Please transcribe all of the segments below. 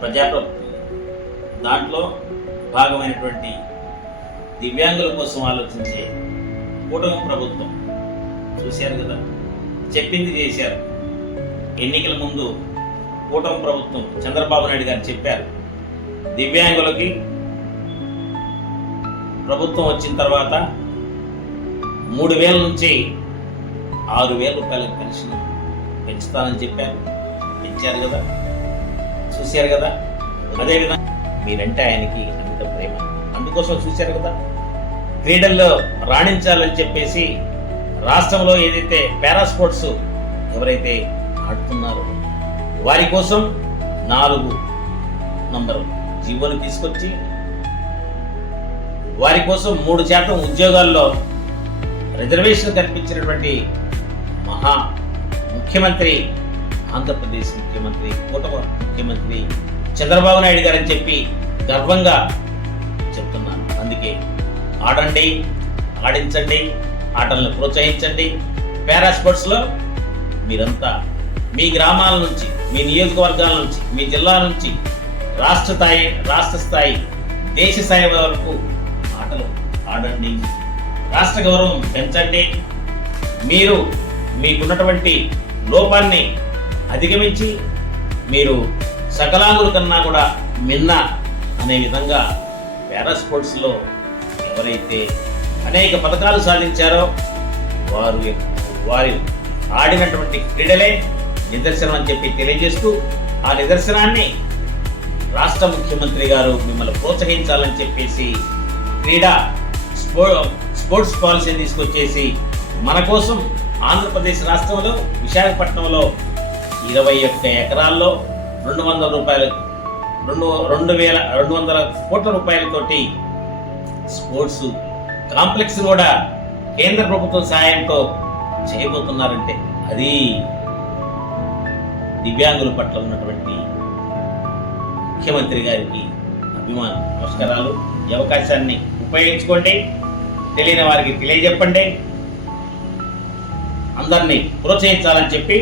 ప్రజాప్రభుత్వం దాంట్లో భాగమైనటువంటి దివ్యాంగుల కోసం ఆలోచించే కూటమి ప్రభుత్వం చూశారు కదా, చెప్పింది చేశారు. ఎన్నికల ముందు కూటమి ప్రభుత్వం చంద్రబాబు నాయుడు గారు చెప్పారు, దివ్యాంగులకి ప్రభుత్వం వచ్చిన తర్వాత 3,000 నుంచి 6,000 రూపాయలకు పెన్షన్ పెంచుతానని చెప్పారు. పెంచారు కదా, చూశారు కదా. అదేవిధంగా మీరంటే ఆయనకి అంత ప్రేమ, అందుకోసం చూశారు కదా. క్రీడల్లో రాణించాలని చెప్పేసి రాష్ట్రంలో ఏదైతే పారా స్పోర్ట్స్ ఎవరైతే ఆడుతున్నారో వారి కోసం 4 నంబరు జీవోని తీసుకొచ్చి వారి కోసం 3% ఉద్యోగాల్లో రిజర్వేషన్ కల్పించినటువంటి మహా ముఖ్యమంత్రి, ఆంధ్రప్రదేశ్ ముఖ్యమంత్రి, కూటమి ముఖ్యమంత్రి చంద్రబాబు నాయుడు గారని చెప్పి గర్వంగా చెప్తున్నాను. అందుకే ఆడండి, ఆడించండి, ఆటలను ప్రోత్సహించండి. పారా స్పోర్ట్స్లో మీరంతా మీ గ్రామాల నుంచి, మీ నియోజకవర్గాల నుంచి, మీ జిల్లా నుంచి రాష్ట్ర స్థాయి, దేశ స్థాయి వరకు ఆటలు ఆడండి. రాష్ట్ర గౌరవం పెంచండి. మీరు మీకున్నటువంటి లోపాన్ని అధిగమించి మీరు సకలాంగుల కన్నా కూడా మిన్న అనే విధంగా పారా స్పోర్ట్స్లో ఎవరైతే అనేక పథకాలు సాధించారో వారు ఆడినటువంటి క్రీడలే నిదర్శనం అని చెప్పి తెలియజేస్తూ, ఆ నిదర్శనాన్ని రాష్ట్ర ముఖ్యమంత్రి గారు మిమ్మల్ని ప్రోత్సహించాలని చెప్పేసి స్పోర్ట్స్ పాలసీని తీసుకొచ్చేసి మన కోసం ఆంధ్రప్రదేశ్ రాష్ట్రంలో విశాఖపట్నంలో 21 ఎకరాల్లో 2,200 కోట్ల రూపాయలతోటి స్పోర్ట్స్ కాంప్లెక్స్ కూడా కేంద్ర ప్రభుత్వం సహాయంతో చేయబోతున్నారంటే అది దివ్యాంగుల పట్ల ఉన్నటువంటి ముఖ్యమంత్రి గారికి అభిమానం. నమస్కారాలు. ఈ అవకాశాన్ని ఉపయోగించుకోండి, తెలియని వారికి తెలియజెప్పండి, అందరినీ ప్రోత్సహించాలని చెప్పి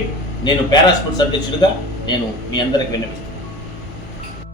నేను పారా స్పోర్ట్స్ అధ్యక్షుడిగా నేను మీ అందరికి విన్నవిస్తున్నాను.